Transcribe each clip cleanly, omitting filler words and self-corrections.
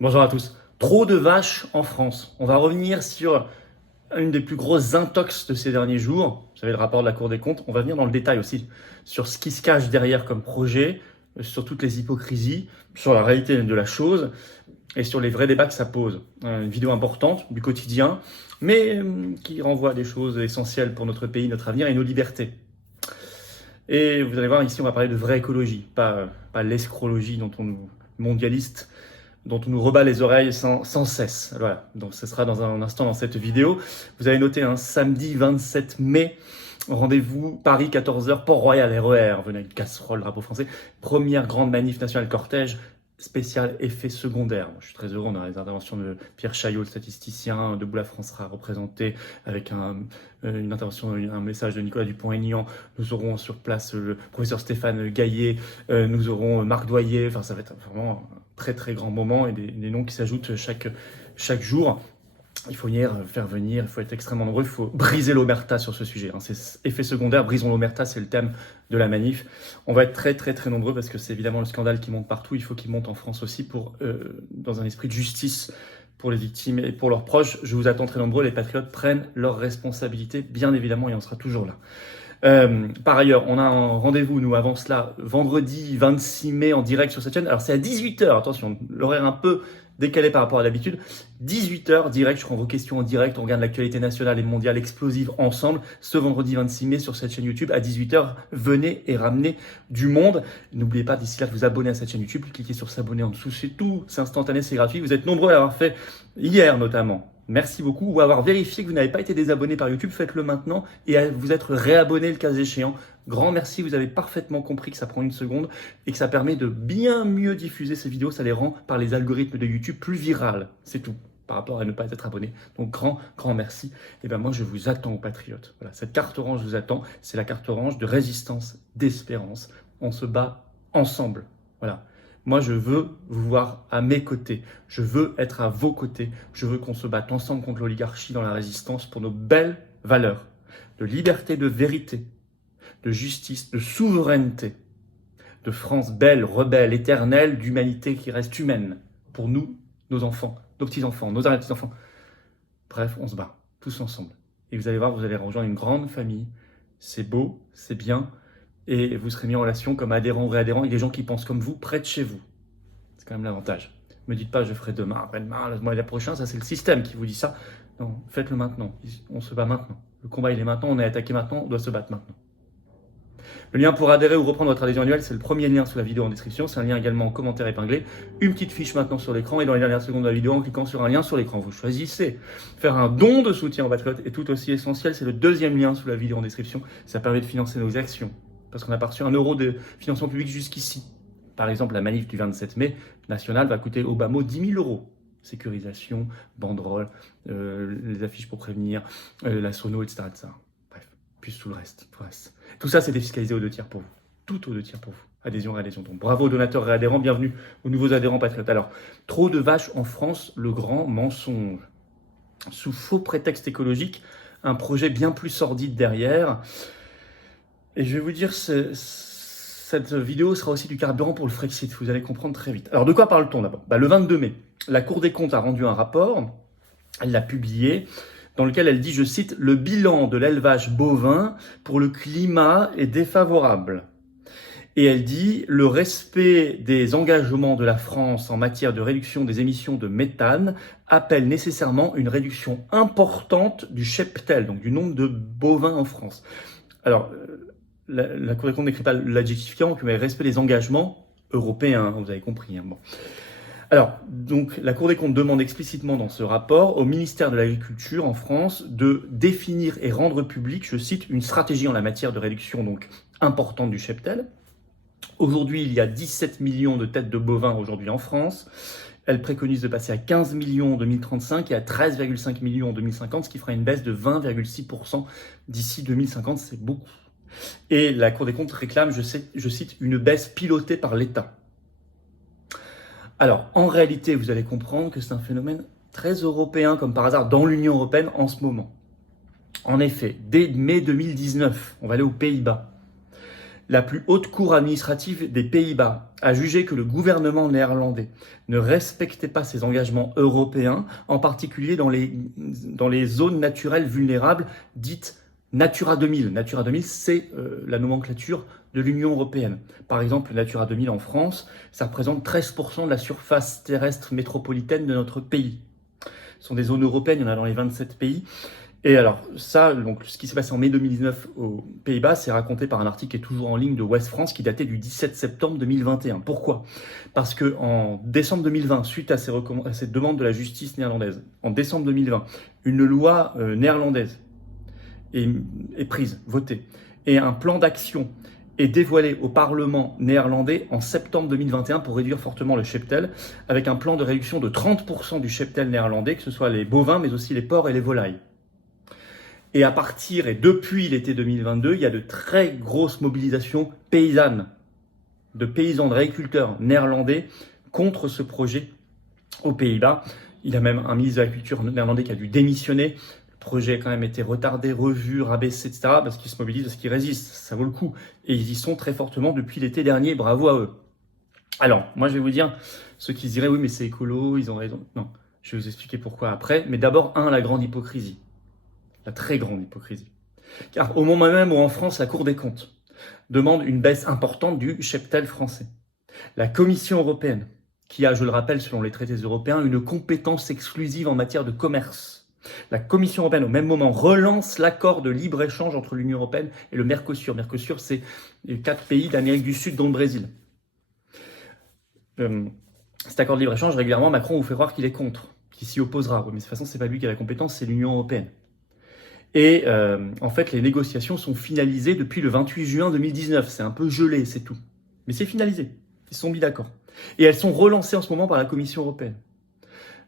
Bonjour à tous. Trop de vaches en France. On va revenir sur une des plus grosses intox de ces derniers jours. Vous savez, le rapport de la Cour des comptes. On va venir dans le détail aussi sur ce qui se cache derrière comme projet, sur toutes les hypocrisies, sur la réalité de la chose et sur les vrais débats que ça pose. Une vidéo importante du quotidien, mais qui renvoie à des choses essentielles pour notre pays, notre avenir et nos libertés. Et vous allez voir, ici, on va parler de vraie écologie, pas l'escrologie dont on nous mondialiste, dont on nous rebat les oreilles sans cesse. Voilà, donc ce sera dans un instant dans cette vidéo. Vous avez noté un samedi 27 mai, rendez-vous Paris 14h, Port-Royal, RER, venez avec une casserole, drapeau français, première grande manif nationale cortège, spécial effet secondaire. Je suis très heureux, on a les interventions de Pierre Chaillot, le statisticien, Debout la France sera représenté avec une intervention, un message de Nicolas Dupont-Aignan. Nous aurons sur place le professeur Stéphane Gaillet, nous aurons Marc Doyer, enfin ça va être vraiment un très très grand moment et des noms qui s'ajoutent chaque jour. Il faut faire venir, il faut être extrêmement nombreux, il faut briser l'omerta sur ce sujet. C'est effet secondaire, brisons l'omerta, c'est le thème de la manif. On va être très très très nombreux parce que c'est évidemment le scandale qui monte partout. Il faut qu'il monte en France aussi dans un esprit de justice pour les victimes et pour leurs proches. Je vous attends très nombreux, les patriotes prennent leurs responsabilités, bien évidemment, et on sera toujours là. Par ailleurs, on a un rendez-vous, nous, avant cela, vendredi 26 mai en direct sur cette chaîne. Alors c'est à 18h, attention, l'horaire un peu décalé par rapport à d'habitude. 18h direct, je prends vos questions en direct, on regarde l'actualité nationale et mondiale explosive ensemble. Ce vendredi 26 mai sur cette chaîne YouTube à 18h, venez et ramenez du monde. N'oubliez pas d'ici là de vous abonner à cette chaîne YouTube, cliquez sur s'abonner en dessous, c'est tout, c'est instantané, c'est gratuit. Vous êtes nombreux à l'avoir fait hier notamment. Merci beaucoup. Ou avoir vérifié que vous n'avez pas été désabonné par YouTube, faites-le maintenant et à vous être réabonné le cas échéant. Grand merci, vous avez parfaitement compris que ça prend une seconde et que ça permet de bien mieux diffuser ces vidéos. Ça les rend par les algorithmes de YouTube plus virales. C'est tout par rapport à ne pas être abonné. Donc grand merci. Et ben moi je vous attends aux patriotes. Voilà, cette carte orange vous attend. C'est la carte orange de résistance, d'espérance. On se bat ensemble. Voilà. Moi, je veux vous voir à mes côtés. Je veux être à vos côtés. Je veux qu'on se batte ensemble contre l'oligarchie dans la résistance pour nos belles valeurs de liberté, de vérité, de justice, de souveraineté, de France belle, rebelle, éternelle, d'humanité qui reste humaine. Pour nous, nos enfants, nos petits-enfants, nos arrière-petits-enfants. Bref, on se bat tous ensemble. Et vous allez voir, vous allez rejoindre une grande famille. C'est beau, c'est bien. Et vous serez mis en relation comme adhérent ou réadhérent avec des gens qui pensent comme vous, près de chez vous. C'est quand même l'avantage. Ne me dites pas, je ferai demain, après-demain, le mois prochain, ça c'est le système qui vous dit ça. Non, faites-le maintenant. On se bat maintenant. Le combat, il est maintenant, on est attaqué maintenant, on doit se battre maintenant. Le lien pour adhérer ou reprendre votre adhésion annuelle, c'est le premier lien sous la vidéo en description. C'est un lien également en commentaire épinglé. Une petite fiche maintenant sur l'écran et dans les dernières secondes de la vidéo, en cliquant sur un lien sur l'écran, vous choisissez. Faire un don de soutien aux patriotes est tout aussi essentiel. C'est le deuxième lien sous la vidéo en description. Ça permet de financer nos actions. Parce qu'on a pas reçu 1 euro de financement public jusqu'ici. Par exemple, la manif du 27 mai nationale va coûter au bas mot 10 000 euros. Sécurisation, banderole, les affiches pour prévenir, la sono, etc., etc. Bref, puis tout le reste. Tout ça, c'est défiscalisé aux 2 tiers pour vous. Tout aux 2 tiers pour vous. Adhésion, réadhésion. Donc bravo donateurs et adhérents, bienvenue aux nouveaux adhérents patriotes. Alors, trop de vaches en France, le grand mensonge. Sous faux prétexte écologique, un projet bien plus sordide derrière. Et je vais vous dire, cette vidéo sera aussi du carburant pour le Frexit, vous allez comprendre très vite. Alors de quoi parle-t-on d'abord ? Le 22 mai, la Cour des comptes a rendu un rapport, elle l'a publié, dans lequel elle dit, je cite, « Le bilan de l'élevage bovin pour le climat est défavorable ». Et elle dit, le respect des engagements de la France en matière de réduction des émissions de méthane appelle nécessairement une réduction importante du cheptel, donc du nombre de bovins en France. Alors, la Cour des comptes n'écrit pas l'adjectifiant, mais respect des engagements européens, vous avez compris. Bon. Alors, donc, la Cour des comptes demande explicitement dans ce rapport au ministère de l'Agriculture en France de définir et rendre public, je cite, une stratégie en la matière de réduction donc importante du cheptel. Aujourd'hui, il y a 17 millions de têtes de bovins aujourd'hui en France. Elle préconise de passer à 15 millions en 2035 et à 13,5 millions en 2050, ce qui fera une baisse de 20,6% d'ici 2050. C'est beaucoup. Et la Cour des comptes réclame, je cite, une baisse pilotée par l'État. Alors, en réalité, vous allez comprendre que c'est un phénomène très européen, comme par hasard, dans l'Union européenne en ce moment. En effet, dès mai 2019, on va aller aux Pays-Bas, La plus haute cour administrative des Pays-Bas a jugé que le gouvernement néerlandais ne respectait pas ses engagements européens, en particulier dans les zones naturelles vulnérables dites Natura 2000. Natura 2000, c'est la nomenclature de l'Union européenne. Par exemple, Natura 2000 en France, ça représente 13% de la surface terrestre métropolitaine de notre pays. Ce sont des zones européennes, il y en a dans les 27 pays. Et alors ça, donc, ce qui s'est passé en mai 2019 aux Pays-Bas, c'est raconté par un article qui est toujours en ligne de Ouest France qui datait du 17 septembre 2021. Pourquoi ? Parce que en décembre 2020, suite à ces demandes de la justice néerlandaise, en décembre 2020, une loi néerlandaise est prise, votée, et un plan d'action est dévoilé au Parlement néerlandais en septembre 2021 pour réduire fortement le cheptel, avec un plan de réduction de 30% du cheptel néerlandais, que ce soit les bovins, mais aussi les porcs et les volailles. Et à partir, et depuis l'été 2022, il y a de très grosses mobilisations paysannes, de paysans, de agriculteurs néerlandais contre ce projet aux Pays-Bas. Il y a même un ministre de l'Agriculture néerlandais qui a dû démissionner. Le projet a quand même été retardé, revu, rabaissé, etc. parce qu'ils se mobilisent, parce qu'ils résistent. Ça vaut le coup. Et ils y sont très fortement depuis l'été dernier. Bravo à eux. Alors, moi je vais vous dire, ceux qui se diraient, oui mais c'est écolo, ils ont raison. Non, je vais vous expliquer pourquoi après. Mais d'abord, la grande hypocrisie. La très grande hypocrisie. Car au moment même où en France, la Cour des comptes demande une baisse importante du cheptel français, la Commission européenne, qui a, je le rappelle, selon les traités européens, une compétence exclusive en matière de commerce, la Commission européenne, au même moment, relance l'accord de libre-échange entre l'Union européenne et le Mercosur. Mercosur, c'est les 4 pays d'Amérique du Sud, dont le Brésil. Cet accord de libre-échange, régulièrement, Macron vous fait croire qu'il est contre, qu'il s'y opposera. Mais de toute façon, c'est pas lui qui a la compétence, c'est l'Union européenne. Et en fait, les négociations sont finalisées depuis le 28 juin 2019. C'est un peu gelé, c'est tout. Mais c'est finalisé. Ils sont mis d'accord. Et elles sont relancées en ce moment par la Commission européenne.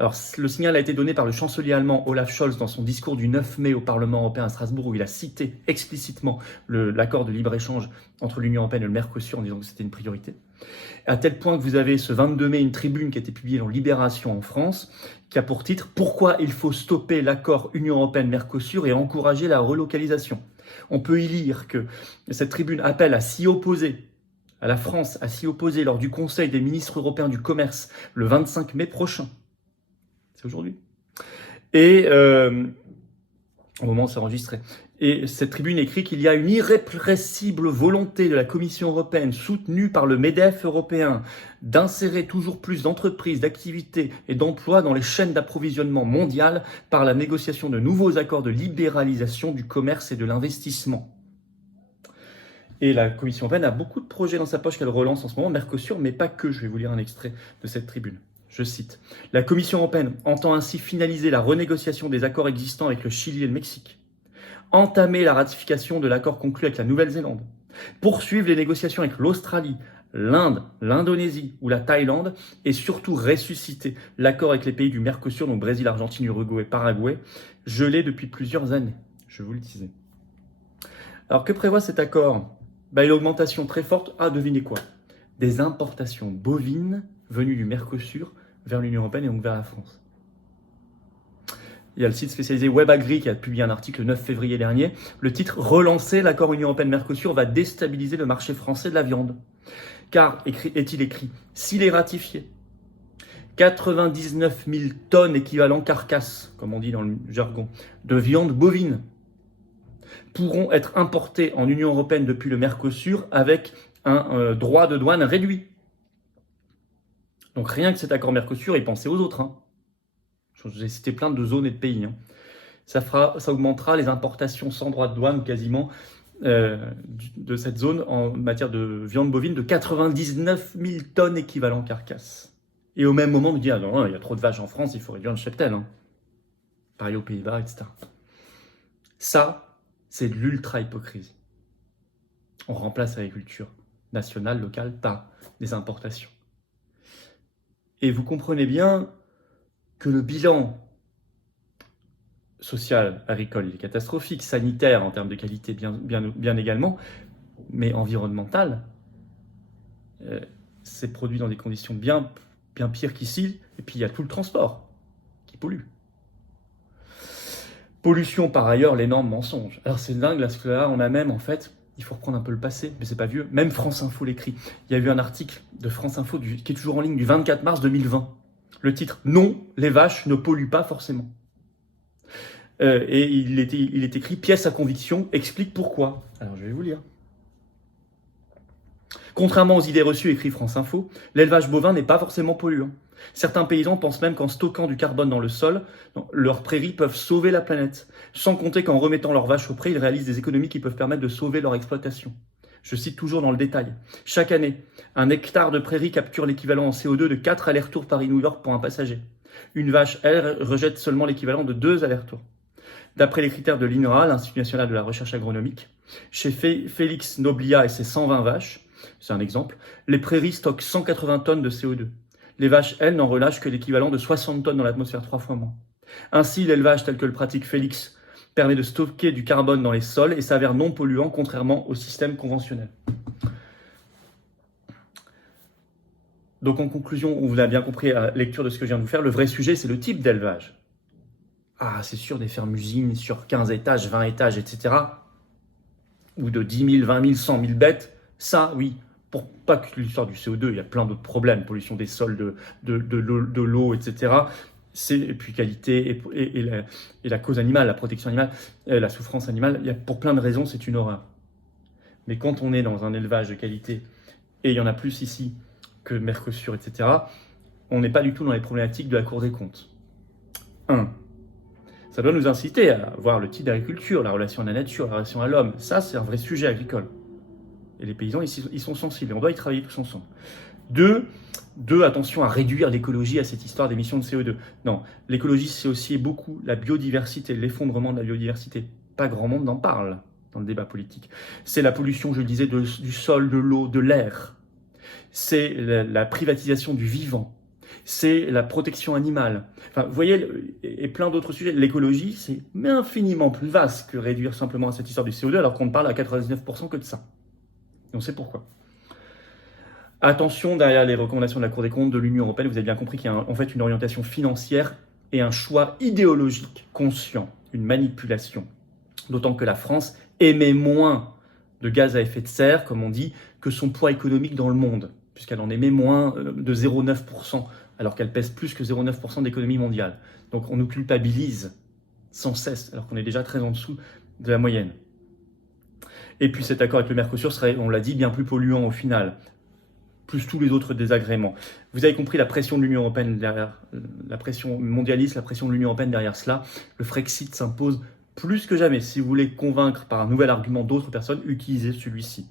Alors, le signal a été donné par le chancelier allemand Olaf Scholz dans son discours du 9 mai au Parlement européen à Strasbourg, où il a cité explicitement l'accord de libre-échange entre l'Union européenne et le Mercosur en disant que c'était une priorité. À tel point que vous avez ce 22 mai une tribune qui a été publiée dans Libération en France, qui a pour titre « Pourquoi il faut stopper l'accord Union européenne-Mercosur et encourager la relocalisation ». On peut y lire que cette tribune appelle à s'y opposer, à la France à s'y opposer lors du Conseil des ministres européens du commerce le 25 mai prochain. C'est aujourd'hui. Et au moment où c'est enregistré. Et cette tribune écrit qu'il y a une irrépressible volonté de la Commission européenne, soutenue par le MEDEF européen, d'insérer toujours plus d'entreprises, d'activités et d'emplois dans les chaînes d'approvisionnement mondiales par la négociation de nouveaux accords de libéralisation du commerce et de l'investissement. Et la Commission européenne a beaucoup de projets dans sa poche qu'elle relance en ce moment, Mercosur, mais pas que. Je vais vous lire un extrait de cette tribune. Je cite. « La Commission européenne entend ainsi finaliser la renégociation des accords existants avec le Chili et le Mexique, entamer la ratification de l'accord conclu avec la Nouvelle-Zélande, poursuivre les négociations avec l'Australie, l'Inde, l'Indonésie ou la Thaïlande et surtout ressusciter l'accord avec les pays du Mercosur, donc Brésil, Argentine, Uruguay et Paraguay, gelé depuis plusieurs années. » Je vous le disais. Alors que prévoit cet accord ? Une augmentation très forte, devinez quoi ? Des importations bovines venues du Mercosur vers l'Union européenne et donc vers la France. Il y a le site spécialisé WebAgri qui a publié un article le 9 février dernier. Le titre « Relancer l'accord Union européenne-Mercosur va déstabiliser le marché français de la viande ». Car, est-il écrit, s'il est ratifié, 99 000 tonnes équivalent carcasse, comme on dit dans le jargon, de viande bovine pourront être importées en Union européenne depuis le Mercosur avec un droit de douane réduit. Donc rien que cet accord Mercosur, et pensez aux autres. Je vous ai cité plein de zones et de pays. Ça augmentera les importations sans droit de douane quasiment de cette zone en matière de viande bovine de 99 000 tonnes équivalent carcasse. Et au même moment, on nous dit non, il y a trop de vaches en France, il faut réduire le cheptel. Pareil aux Pays-Bas, etc. Ça, c'est de l'ultra-hypocrisie. On remplace l'agriculture nationale, locale, par des importations. Et vous comprenez bien que le bilan social, agricole, il est catastrophique, sanitaire en termes de qualité bien également, mais environnemental, c'est produit dans des conditions bien pires qu'ici, et puis il y a tout le transport qui pollue. Pollution par ailleurs, l'énorme mensonge. Alors c'est dingue, parce que là on a même en fait il faut reprendre un peu le passé, mais c'est pas vieux. Même France Info l'écrit. Il y a eu un article de France Info qui est toujours en ligne du 24 mars 2020. Le titre « Non, les vaches ne polluent pas forcément ». Et il est écrit « Pièce à conviction, explique pourquoi ». Alors je vais vous lire. Contrairement aux idées reçues, écrit France Info, l'élevage bovin n'est pas forcément polluant. Certains paysans pensent même qu'en stockant du carbone dans le sol, leurs prairies peuvent sauver la planète. Sans compter qu'en remettant leurs vaches au pré, ils réalisent des économies qui peuvent permettre de sauver leur exploitation. Je cite toujours dans le détail. Chaque année, un hectare de prairie capture l'équivalent en CO2 de 4 allers-retours Paris-New York pour un passager. Une vache, elle, rejette seulement l'équivalent de 2 allers-retours. D'après les critères de l'INRA, l'Institut national de la recherche agronomique, chez Félix Noblia et ses 120 vaches, c'est un exemple, les prairies stockent 180 tonnes de CO2. Les vaches, elles, n'en relâchent que l'équivalent de 60 tonnes dans l'atmosphère 3 fois moins. Ainsi, l'élevage tel que le pratique Félix permet de stocker du carbone dans les sols et s'avère non polluant contrairement au système conventionnel. Donc en conclusion, vous l'avez bien compris à la lecture de ce que je viens de vous faire, le vrai sujet c'est le type d'élevage. Ah, c'est sûr, des fermes-usines sur 15 étages, 20 étages, etc. Ou de 10 000, 20 000, 100 000 bêtes, ça, oui. Pour pas que l'histoire du CO2, il y a plein d'autres problèmes, pollution des sols, de l'eau, etc. Et puis qualité et la cause animale, la protection animale, la souffrance animale, pour plein de raisons, c'est une horreur. Mais quand on est dans un élevage de qualité, et il y en a plus ici que Mercosur, etc., on n'est pas du tout dans les problématiques de la Cour des comptes. 1. Ça doit nous inciter à voir le type d'agriculture, la relation à la nature, la relation à l'homme. Ça, c'est un vrai sujet agricole. Et les paysans, ils sont sensibles et on doit y travailler tous ensemble. 2, attention à réduire l'écologie à cette histoire d'émissions de CO2. Non, l'écologie, c'est aussi beaucoup la biodiversité, l'effondrement de la biodiversité. Pas grand monde n'en parle dans le débat politique. C'est la pollution, je le disais, du sol, de l'eau, de l'air. C'est la privatisation du vivant. C'est la protection animale. Enfin, vous voyez, et plein d'autres sujets. L'écologie, c'est infiniment plus vaste que réduire simplement à cette histoire du CO2, alors qu'on ne parle à 99% que de ça. Et on sait pourquoi. Attention, derrière les recommandations de la Cour des comptes, de l'Union européenne, vous avez bien compris qu'il y a en fait une orientation financière et un choix idéologique conscient, une manipulation. D'autant que la France émet moins de gaz à effet de serre, comme on dit, que son poids économique dans le monde, puisqu'elle en émet moins de 0,9%, alors qu'elle pèse plus que 0,9% d'économie mondiale. Donc on nous culpabilise sans cesse, alors qu'on est déjà très en dessous de la moyenne. Et puis cet accord avec le Mercosur serait, on l'a dit, bien plus polluant au final, plus tous les autres désagréments. Vous avez compris la pression de l'Union européenne derrière, la pression mondialiste, la pression de l'Union européenne derrière cela. Le Frexit s'impose plus que jamais. Si vous voulez convaincre par un nouvel argument d'autres personnes, utilisez celui-ci.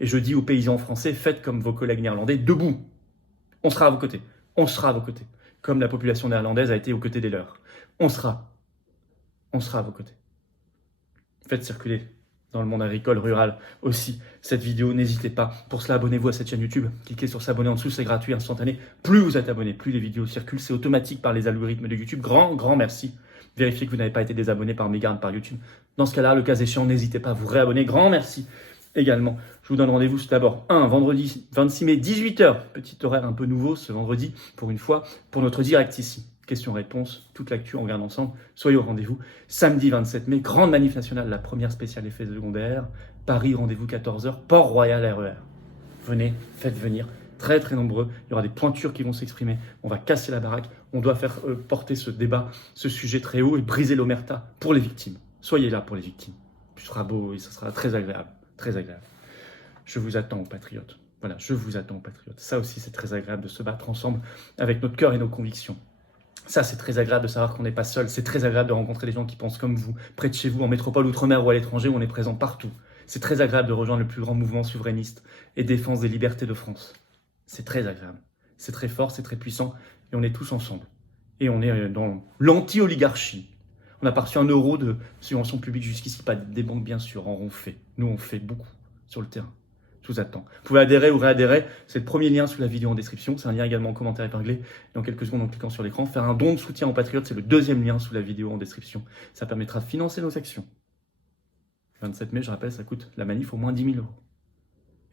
Et je dis aux paysans français, faites comme vos collègues néerlandais, debout. On sera à vos côtés. On sera à vos côtés. Comme la population néerlandaise a été aux côtés des leurs. On sera à vos côtés. Faites circuler dans le monde agricole, rural aussi cette vidéo. N'hésitez pas. Pour cela, abonnez-vous à cette chaîne YouTube. Cliquez sur s'abonner en dessous, c'est gratuit, instantané. Plus vous êtes abonné, plus les vidéos circulent. C'est automatique par les algorithmes de YouTube. Grand merci. Vérifiez que vous n'avez pas été désabonné par mégarde par YouTube. Dans ce cas-là, le cas échéant, n'hésitez pas à vous réabonner. Grand merci également. Je vous donne rendez-vous tout d'abord, vendredi 26 mai, 18h. Petit horaire un peu nouveau ce vendredi, pour une fois, pour notre direct ici. Questions-réponses, toute l'actu, on regarde ensemble. Soyez au rendez-vous. Samedi 27 mai, grande manif nationale, la première spéciale effets secondaires. Paris, rendez-vous 14h, Port-Royal RER. Venez, faites venir. Très nombreux. Il y aura des pointures qui vont s'exprimer. On va casser la baraque. On doit faire porter ce débat, ce sujet très haut et briser l'omerta pour les victimes. Soyez là pour les victimes. Ce sera beau et ce sera très agréable. Très agréable. Je vous attends aux patriotes. Voilà, je vous attends aux patriotes. Ça aussi, c'est très agréable de se battre ensemble avec notre cœur et nos convictions. Ça, c'est très agréable de savoir qu'on n'est pas seul. C'est très agréable de rencontrer des gens qui pensent comme vous, près de chez vous, en métropole, outre-mer ou à l'étranger, où on est présent partout. C'est très agréable de rejoindre le plus grand mouvement souverainiste et défense des libertés de France. C'est très agréable. C'est très fort, c'est très puissant, et on est tous ensemble. Et on est dans l'anti-oligarchie. On n'a pas reçu 1 euro de subvention publique jusqu'ici, pas des banques bien sûr, en ont fait. Nous, on fait beaucoup sur le terrain. Je vous attends. Vous pouvez adhérer ou réadhérer. C'est le premier lien sous la vidéo en description. C'est un lien également en commentaire épinglé. Dans quelques secondes, en cliquant sur l'écran, faire un don de soutien aux patriotes, c'est le deuxième lien sous la vidéo en description. Ça permettra de financer nos actions. 27 mai, je rappelle, ça coûte la manif au moins 10 000 euros.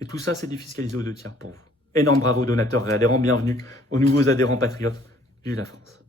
Et tout ça, c'est défiscalisé aux 2 tiers pour vous. Énorme bravo aux donateurs et adhérents. Bienvenue aux nouveaux adhérents patriotes. Vive la France.